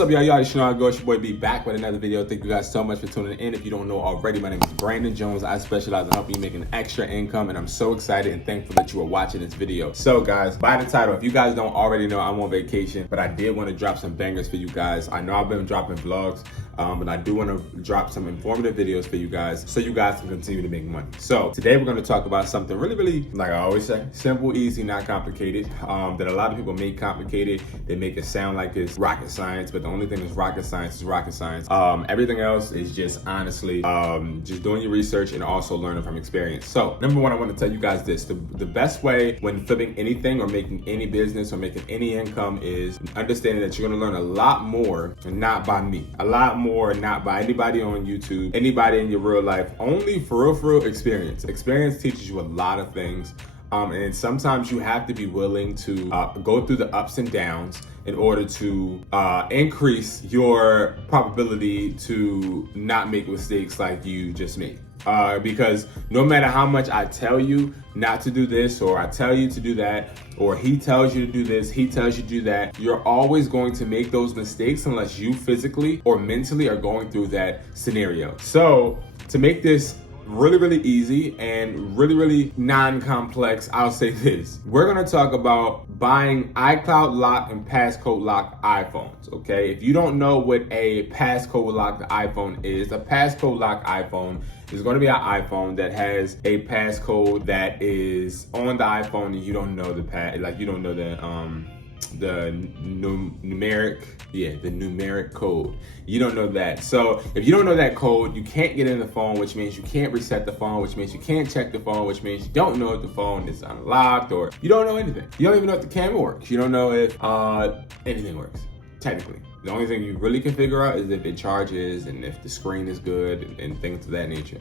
What's up, y'all? You already know how it goes. Your boy B back with another video. Thank you guys so much for tuning in. If you don't know already, my name is Brandon Jones. I specialize in helping you make an extra income, and I'm so excited and thankful that you are watching this video. So guys, by the title, if you guys don't already know, I'm on vacation, but I did want to drop some bangers for you guys. I know I've been dropping vlogs, but I do want to drop some informative videos for you guys so you guys can continue to make money. So today we're going to talk about something really, like I always say, simple, easy, not complicated, that a lot of people make complicated. They make it sound like it's rocket science, but the only thing that's rocket science is rocket science. Everything else is just honestly just doing your research and also learning from experience. So number one, I want to tell you guys this: the best way when flipping anything or making any business or making any income is understanding that you're going to learn a lot more, and not by me, a lot more, not by anybody on YouTube, anybody in your real life, only for real experience. Experience teaches you a lot of things. And sometimes you have to be willing to go through the ups and downs in order to increase your probability to not make mistakes like you just made. Because no matter how much I tell you not to do this, or I tell you to do that, or he tells you to do this, he tells you to do that, you're always going to make those mistakes unless you physically or mentally are going through that scenario. So to make this really easy and really non-complex, I'll say this: we're gonna talk about buying iCloud lock and passcode lock iPhones. Okay, if you don't know what a passcode locked iPhone is, a passcode locked iPhone is going to be an iPhone that has a passcode that is on the iPhone, and you don't know the you don't know the numeric code. You don't know that. So if you don't know that code, you can't get in the phone, which means you can't reset the phone, which means you can't check the phone, which means you don't know if the phone is unlocked, or you don't know anything. You don't even know if the camera works. You don't know if anything works, technically. The only thing you really can figure out is if it charges and if the screen is good and things of that nature.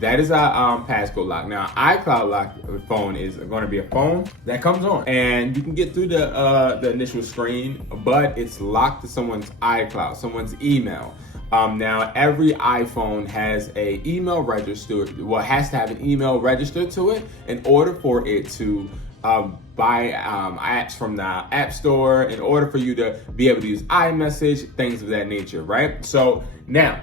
That is our passcode lock. Now, iCloud lock phone is going to be a phone that comes on, and you can get through the initial screen, but it's locked to someone's iCloud, someone's email. Now, every iPhone has a email register. Well, it has to have an email registered to it in order for it to buy apps from the App Store, in order for you to be able to use iMessage, things of that nature, right? So now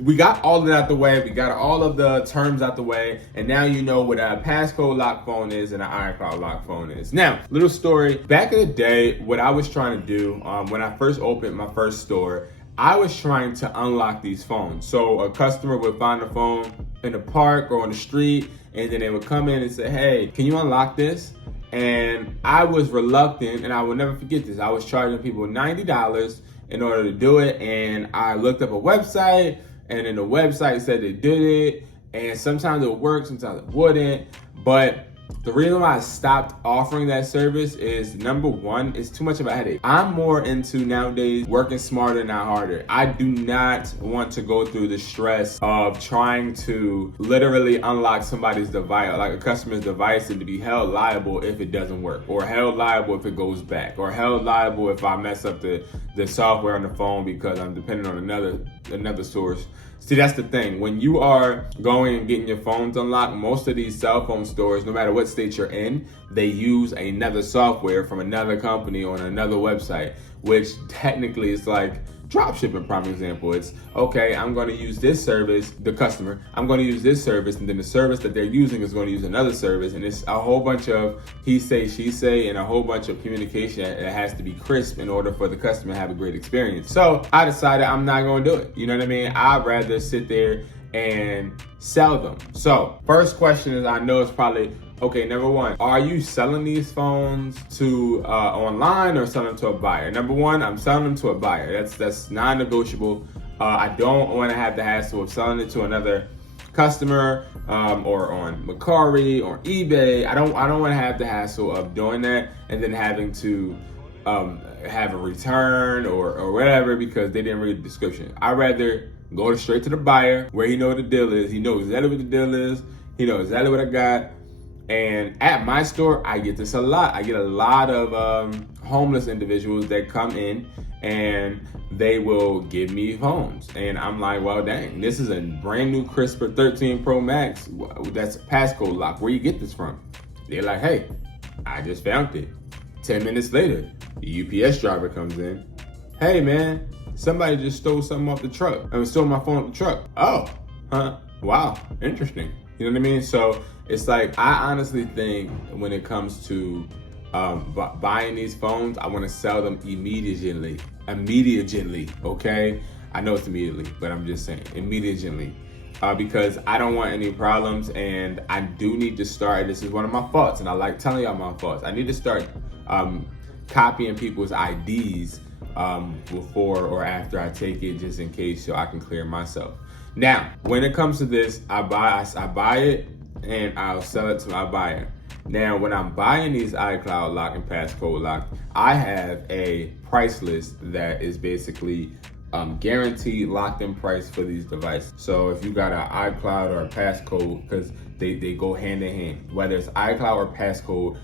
we got all of that out the way, we got all of the terms out the way, and now you know what a passcode lock phone is and an iCloud lock phone is. Now, little story, back in the day, what I was trying to do when I first opened my first store, I was trying to unlock these phones. So a customer would find a phone in the park or on the street, and then they would come in and say, hey, can you unlock this? And I was reluctant, and I will never forget this. I was charging people $90 in order to do it, and I looked up a website, and then the website said they did it, and sometimes it would work, sometimes it wouldn't. But the reason why I stopped offering that service is, number one, it's too much of a headache. I'm more into nowadays working smarter, not harder. I do not want to go through the stress of trying to literally unlock somebody's device, like a customer's device, and to be held liable if it doesn't work, or held liable if it goes back, or held liable if I mess up the software on the phone because I'm dependent on another source. See, that's the thing. When you are going and getting your phones unlocked, most of these cell phone stores, no matter what state you're in, they use another software from another company on another website, which technically is like drop shipping, prime example. It's, okay, I'm going to use this service, the customer, I'm going to use this service, and then the service that they're using is going to use another service, and it's a whole bunch of he say, she say, and a whole bunch of communication that has to be crisp in order for the customer to have a great experience. So I decided I'm not going to do it. You know what I mean? I'd rather sit there and sell them. So first question is, I know it's probably, okay, number one, are you selling these phones to online or selling to a buyer? Number one, I'm selling them to a buyer. That's non-negotiable. I don't want to have the hassle of selling it to another customer or on MERCARI or eBay. I don't want to have the hassle of doing that and then having to have a return or whatever because they didn't read the description. I'd rather go straight to the buyer where he knows the deal is. He knows exactly what the deal is. He knows exactly what I got. And at my store, I get this a lot. I get a lot of homeless individuals that come in and they will give me phones. And I'm like, well, dang, this is a brand new CRISPR 13 Pro Max. That's a passcode lock. Where you get this from? They're like, hey, I just found it. 10 minutes later, the UPS driver comes in. Hey man, somebody just stole something off the truck. I mean, stole my phone off the truck. Oh, huh? Wow, interesting. You know what I mean? So it's like, I honestly think when it comes to buying these phones, I want to sell them immediately, okay? I know it's immediately, but I'm just saying immediately. Because I don't want any problems, and I do need to start, this is one of my faults, and I like telling y'all my faults. I need to start copying people's IDs before or after I take it, just in case, so I can clear myself. Now, when it comes to this, I buy it and I'll sell it to my buyer. Now, when I'm buying these iCloud lock and passcode lock, I have a price list that is basically guaranteed locked in price for these devices. So if you got an iCloud or a passcode, because they go hand in hand, whether it's iCloud or passcode,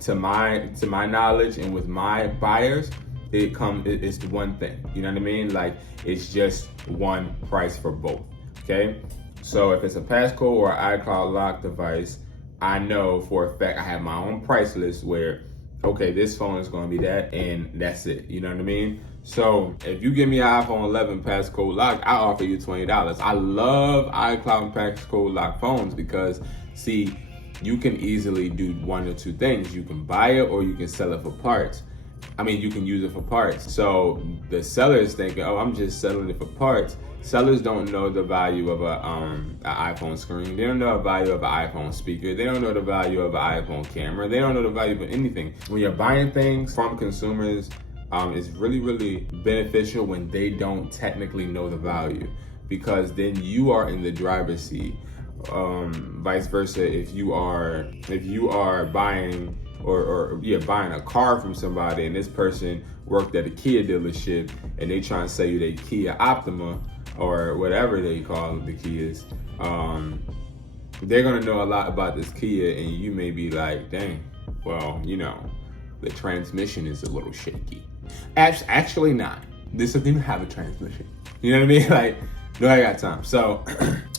to my knowledge and with my buyers, it's one thing. You know what I mean? Like, it's just one price for both. Okay. So if it's a passcode or an iCloud lock device, I know for a fact I have my own price list where, okay, this phone is going to be that, and that's it. You know what I mean? So if you give me an iPhone 11 passcode lock, I'll offer you $20. I love iCloud and passcode lock phones because, see, you can easily do one or two things. You can buy it or you can sell it for parts. I mean, you can use it for parts. So the sellers thinking, oh, I'm just selling it for parts. Sellers don't know the value of an iPhone screen. They don't know the value of an iPhone speaker. They don't know the value of an iPhone camera. They don't know the value of anything. When you're buying things from consumers, it's really, really beneficial when they don't technically know the value, because then you are in the driver's seat. Vice versa, if you are buying buying a car from somebody and this person worked at a Kia dealership and they try and sell you their Kia Optima or whatever they call the Kias, they're gonna know a lot about this Kia, and you may be like, dang, well, you know, the transmission is a little shaky. Actually not. This doesn't even have a transmission. You know what I mean? Like, no, I got time. So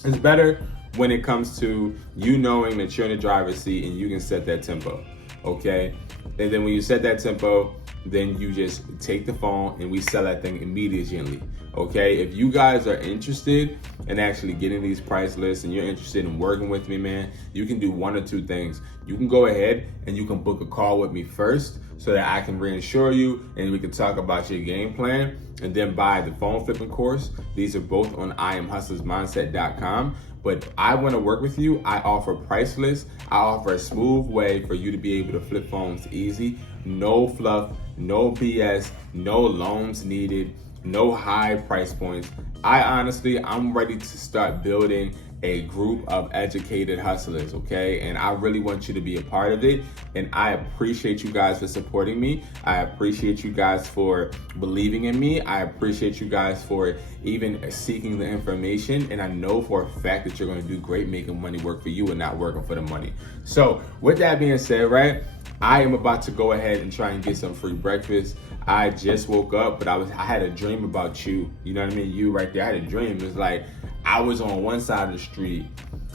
it's better when it comes to you knowing that you're in the driver's seat and you can set that tempo, okay? And then when you set that tempo, then you just take the phone and we sell that thing immediately, okay? If you guys are interested in actually getting these price lists and you're interested in working with me, man, you can do one or two things. You can go ahead and you can book a call with me first so that I can reassure you and we can talk about your game plan, and then buy the phone flipping course. These are both on IamHustlersMindset.com. But I want to work with you. I offer price lists. I offer a smooth way for you to be able to flip phones easy. No fluff, no BS, no loans needed, no high price points. I'm ready to start building a group of educated hustlers, okay? And I really want you to be a part of it. And I appreciate you guys for supporting me. I appreciate you guys for believing in me. I appreciate you guys for even seeking the information. And I know for a fact that you're gonna do great making money work for you and not working for the money. So with that being said, right, I am about to go ahead and try and get some free breakfast. I just woke up, but I had a dream about you. You know what I mean? You right there, I had a dream. It was like, I was on one side of the street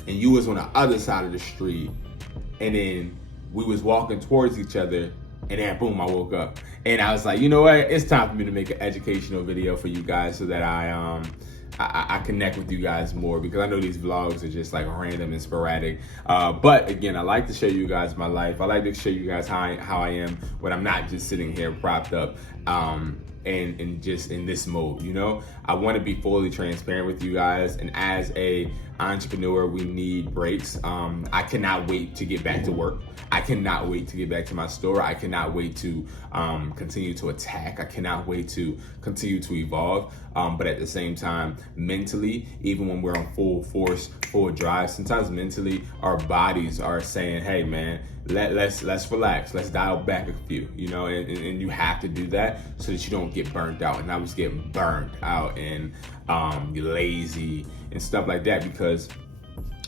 and you was on the other side of the street, and then we was walking towards each other, and then boom, I woke up. And I was like, you know what? It's time for me to make an educational video for you guys so that I connect with you guys more, because I know these vlogs are just like random and sporadic. But again, I like to show you guys my life. I like to show you guys how I am when I'm not just sitting here propped up and just in this mode, you know? I want to be fully transparent with you guys, and as a entrepreneur, we need breaks. I cannot wait to get back to work. I cannot wait to get back to my store. I cannot wait to continue to attack. I cannot wait to continue to evolve. But at the same time, mentally, even when we're on full force, full drive, sometimes mentally our bodies are saying, hey man, let's relax, let's dial back a few, you know, and you have to do that so that you don't get burnt out. And I was getting burned out and lazy and stuff like that, because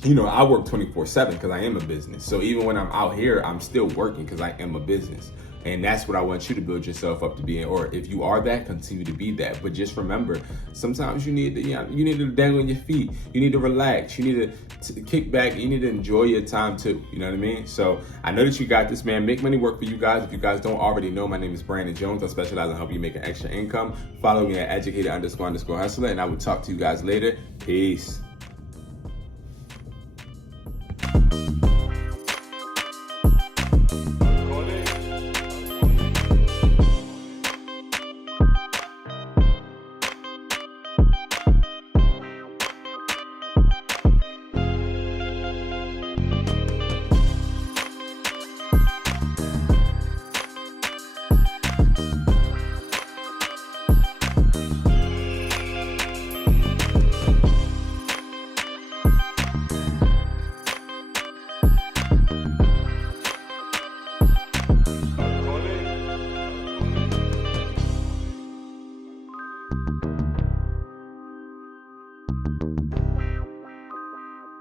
you know, I work 24/7 because I am a business. So even when I'm out here, I'm still working because I am a business. And that's what I want you to build yourself up to be. Or if you are that, continue to be that. But just remember, sometimes you need to, you need to dangle on your feet. You need to relax. You need to kick back. You need to enjoy your time too. You know what I mean? So I know that you got this, man. Make money work for you guys. If you guys don't already know, my name is Brandon Jones. I specialize in helping you make an extra income. Follow me at Educated__Hustler, and I will talk to you guys later. Peace.